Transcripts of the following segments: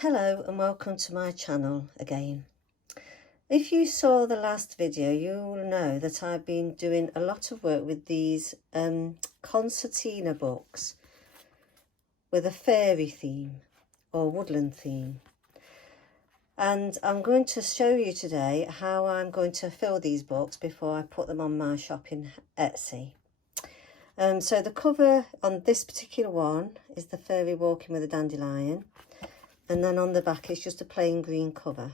Hello and welcome to my channel again. If you saw the last video, you will know that I've been doing a lot of work with these concertina books with a fairy theme or woodland theme. And I'm going to show you today how I'm going to fill these books before I put them on my shop in Etsy. So the cover on this particular one is the fairy walking with a dandelion. And then on the back it's just a plain green cover.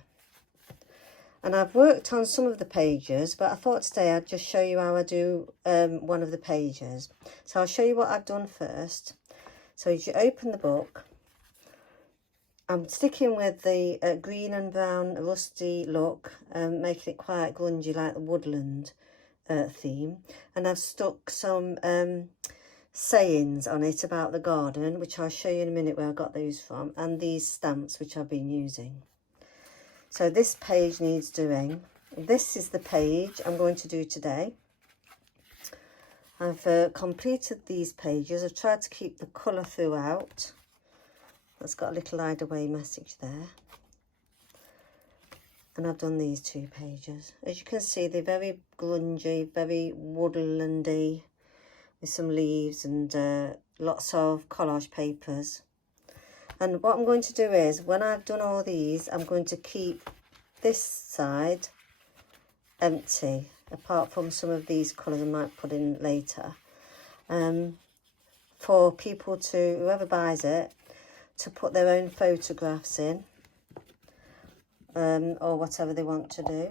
And I've worked on some of the pages, but I thought today I'd just show you how I do one of the pages. So I'll show you what I've done first. So as you open the book, I'm sticking with the green and brown rusty look, making it quite grungy like the woodland theme. And I've stuck some sayings on it about the garden, which I'll show you in a minute where I got those from, and these stamps which I've been using. So this page needs doing. This is the page I'm going to do today. I've completed these pages. I've tried to keep the colour throughout. That's got a little hide away message there. And I've done these two pages. As you can see, they're very grungy, very woodlandy, with some leaves and lots of collage papers. And what I'm going to do is, when I've done all these, I'm going to keep this side empty, apart from some of these colours I might put in later, for people to, whoever buys it, to put their own photographs in, or whatever they want to do.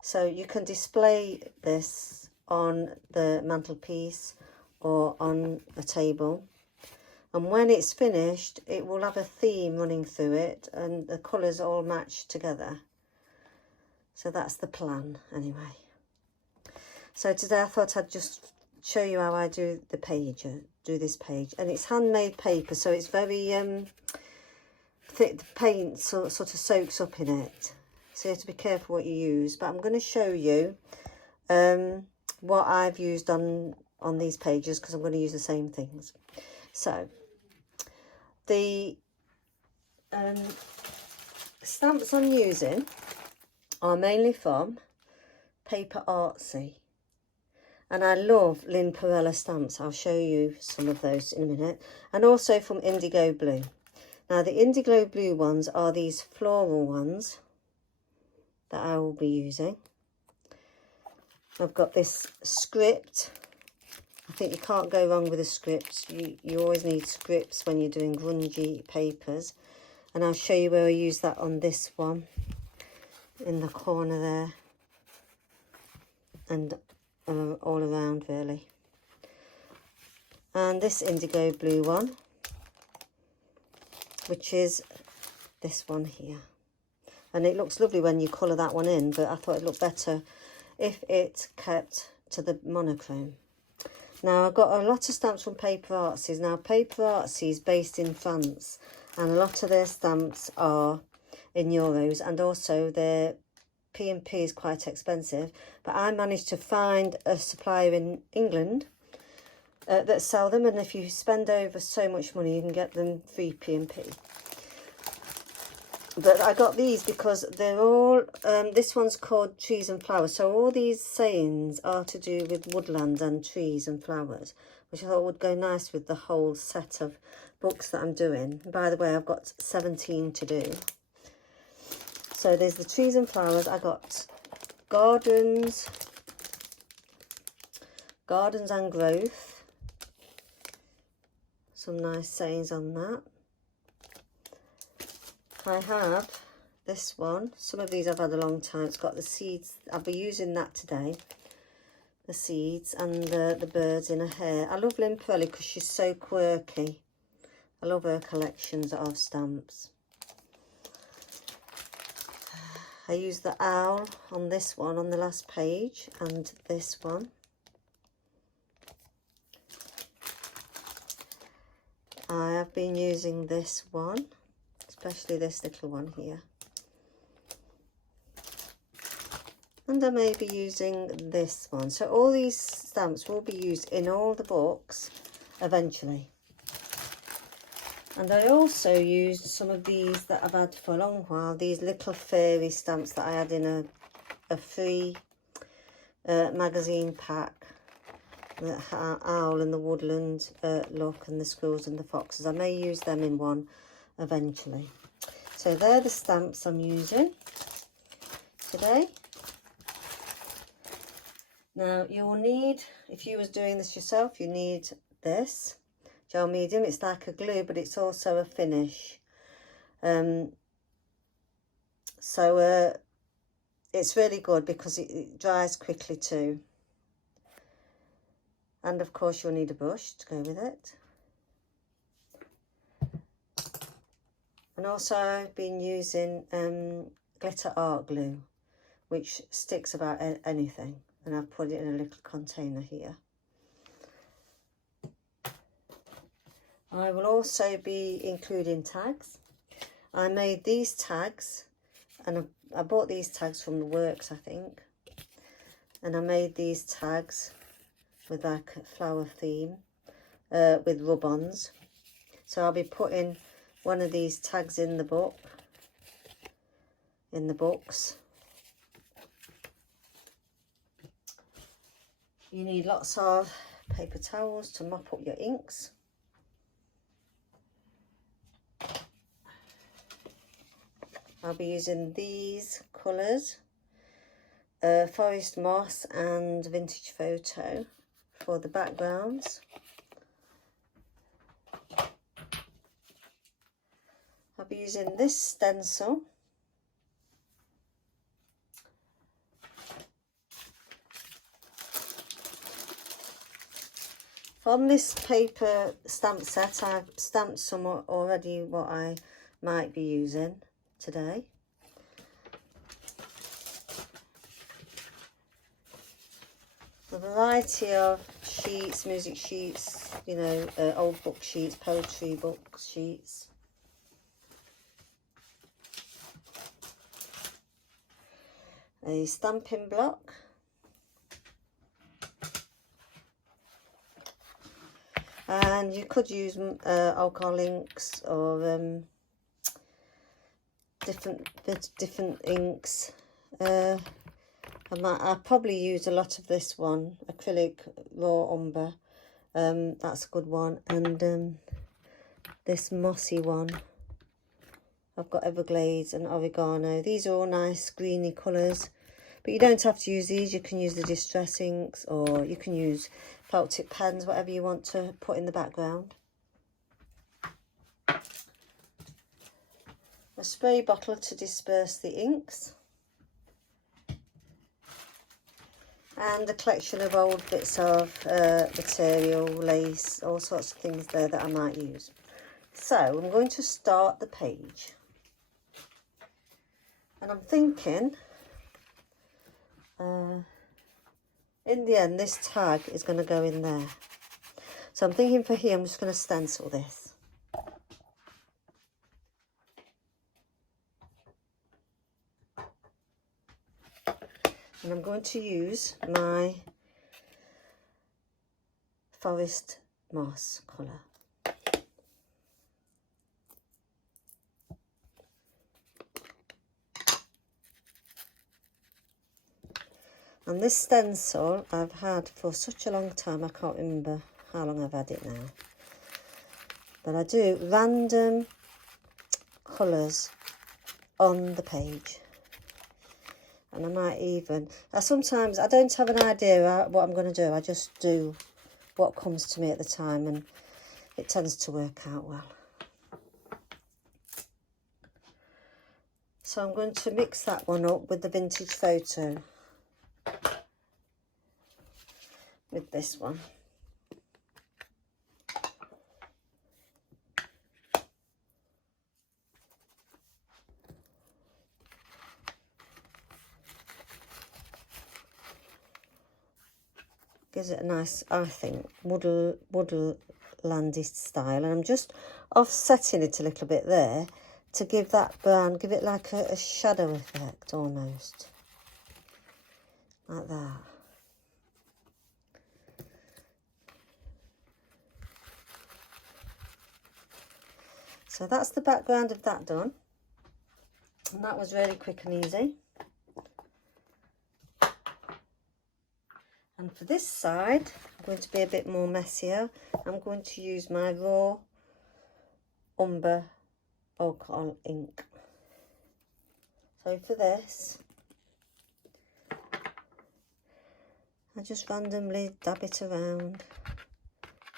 So you can display this on the mantelpiece or on a table, and when it's finished it will have a theme running through it and the colours all match together. So that's the plan anyway. So today I thought I'd just show you how I do the page, do this page, and it's handmade paper, so it's very thick. The paint sort of soaks up in it, so you have to be careful what you use. But I'm going to show you what I've used on these pages, because I'm going to use the same things. So the stamps I'm using are mainly from Paper Artsy, and I love Lynn Perella stamps. I'll show you some of those in a minute, and also from Indigo Blue. Now the Indigo Blue ones are these floral ones that I will be using. I've got this script. I think you can't go wrong with a script. You always need scripts when you're doing grungy papers. And I'll show you where I use that on this one, in the corner there, and all around really. And this Indigo Blue one, which is this one here. And it looks lovely when you colour that one in, but I thought it looked better if it kept to the monochrome. Now I've got a lot of stamps from Paper Artsy. Now Paper Artsy is based in France, and a lot of their stamps are in euros, and also their P&P is quite expensive. But I managed to find a supplier in England that sell them, and if you spend over so much money you can get them free P&P. But I got these because they're all, this one's called Trees and Flowers. So all these sayings are to do with woodland and trees and flowers, which I thought would go nice with the whole set of books that I'm doing. And by the way, I've got 17 to do. So there's the Trees and Flowers. I got Gardens and Growth. Some nice sayings on that. I have this one. Some of these I've had a long time. It's got the seeds. I'll be using that today. The seeds and the birds in her hair. I love Lynn Perella because she's so quirky. I love her collections of stamps. I use the owl on this one on the last page, and this one. I have been using this one, especially this little one here. And I may be using this one. So all these stamps will be used in all the books eventually. And I also used some of these that I've had for a long while, these little fairy stamps that I had in a free magazine pack. The owl and the woodland look, and the squirrels and the foxes. I may use them in one eventually. So they're the stamps I'm using today. Now you'll need, if you was doing this yourself, you need this gel medium. It's like a glue, but it's also a finish. So it's really good because it dries quickly too. And of course you'll need a brush to go with it. And also I've been using glitter art glue, which sticks about anything. And I've put it in a little container here. I will also be including tags. I made these tags, and I bought these tags from the works, I think. And I made these tags with like a flower theme with rub-ons. So I'll be putting one of these tags in the book, in the books. You need lots of paper towels to mop up your inks. I'll be using these colours, Forest Moss and Vintage Photo for the backgrounds. I'll be using this stencil. From this paper stamp set, I've stamped some already what I might be using today. A variety of sheets, music sheets, you know, old book sheets, poetry book sheets. A stamping block. And you could use alcohol inks or different inks. I probably use a lot of this one, acrylic raw umber. That's a good one. And this mossy one. I've got Everglades and Oregano. These are all nice greeny colours. But you don't have to use these. You can use the distress inks, or you can use felt tip pens, whatever you want to put in the background. A spray bottle to disperse the inks. And a collection of old bits of material, lace, all sorts of things there that I might use. So I'm going to start the page. And I'm thinking, in the end, this tag is going to go in there. So I'm thinking for here, I'm just going to stencil this. And I'm going to use my Forest Moss colour. And this stencil I've had for such a long time, I can't remember how long I've had it now. But I do random colours on the page. And I might even, sometimes I don't have an idea what I'm going to do. I just do what comes to me at the time, and it tends to work out well. So I'm going to mix that one up with the Vintage Photo. With this one. Gives it a nice, I think, woodlandy style. And I'm just offsetting it a little bit there to give that brown, give it like a shadow effect almost. Like that. So that's the background of that done. And that was really quick and easy. And for this side, I'm going to be a bit more messier. I'm going to use my raw umber alcohol ink. So for this, I just randomly dab it around,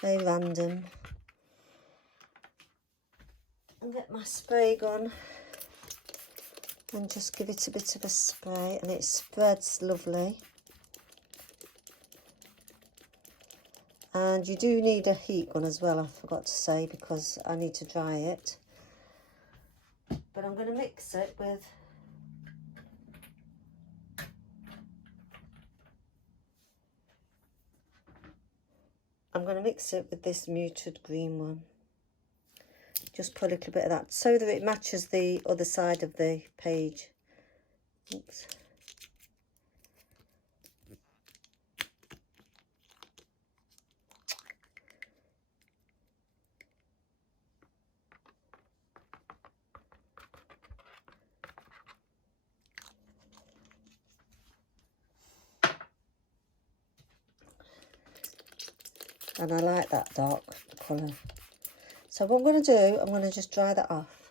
very random, and get my spray gun and just give it a bit of a spray, and it spreads lovely. And you do need a heat gun as well, I forgot to say, because I need to dry it. But I'm going to mix it with this muted green one. Just put a little bit of that so that it matches the other side of the page. Oops. And I like that dark colour. So what I'm going to do, I'm going to just dry that off.